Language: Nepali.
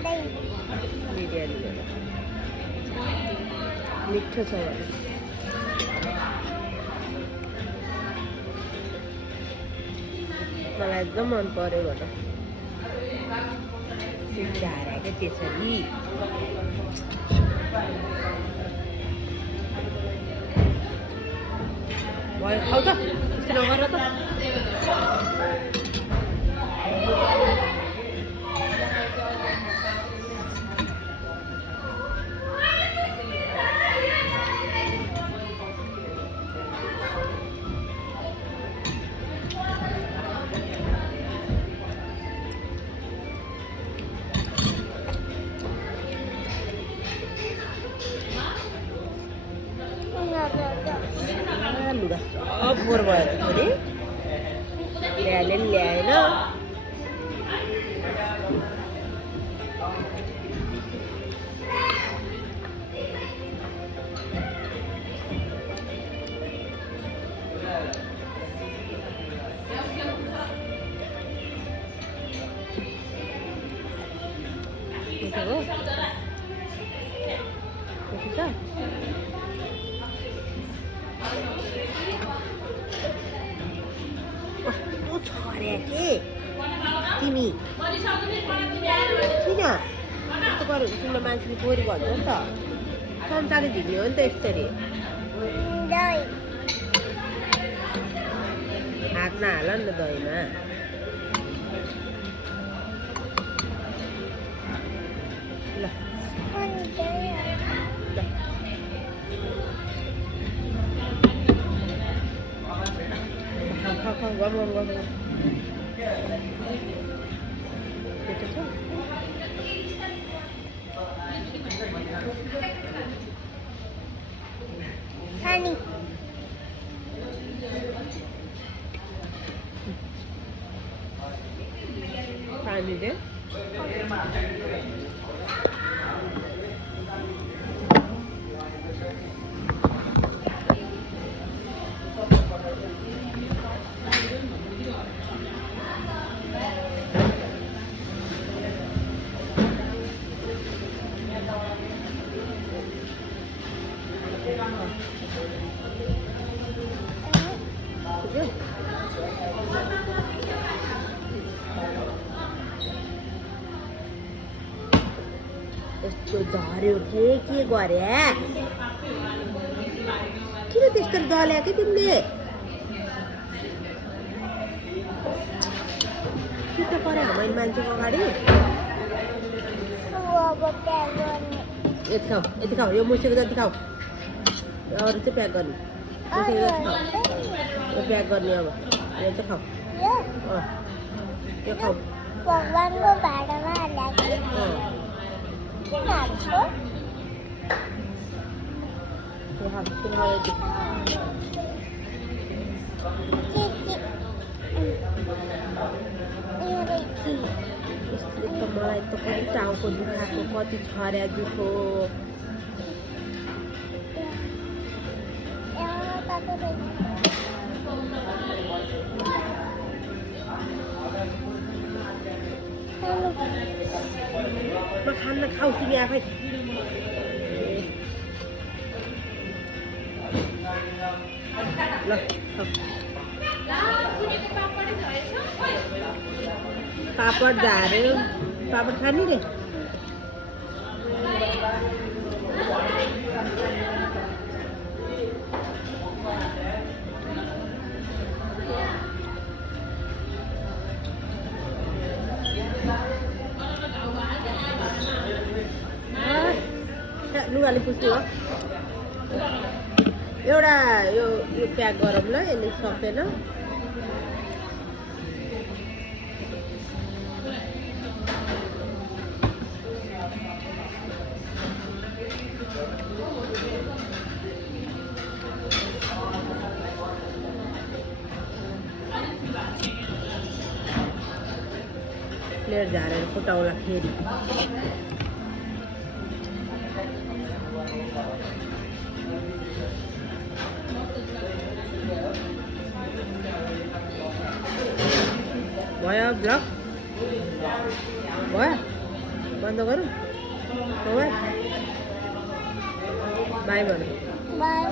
बिरयानी मिठो छ भने मलाई एकदम मन पर्यो भन हारेको त्यसरी भयो खाऊ त त्यस्तो नगर त लुगा सब फोहोर भएर छोरी ल्याएन ल्याएन कस्तो छर्या के तिमी किन यस्तो गऱ्यो भने तिमीलाई मान्छेले चोरी भन्छ नि त संसारै झिक्ने हो नि त यस्तरी हात नहाल नि त दहीमा ल गम पानी दे यस्तो धर्यो के गरे किन त्यस्तो दल्याएको तिमीले छिटो पऱ्यो हाम्रो मान्छेको अगाडि यति खाऊ यो मुसेको जति खाऊ अरू चाहिँ प्याक गर्ने मुसेको जति खाऊ यो प्याक गर्ने अब यो चाहिँ खाऊ यो खाऊ भगवानको भाडामा हालेको किन हाल्छौ मलाई त कति टाउको दुखाएको कति छर्या दुखो खाना खाऊ तिमी आफै ल पापड झार्यो पापड खाने रे लुगाले पुस्नु हो एउटा यो प्याक गरौँ ल यसले सक्दैन प्लेट झारेर फुटाउला फेरि भयो ब्लग भयो बन्द गरौँ मोबाइल बाई भन बाई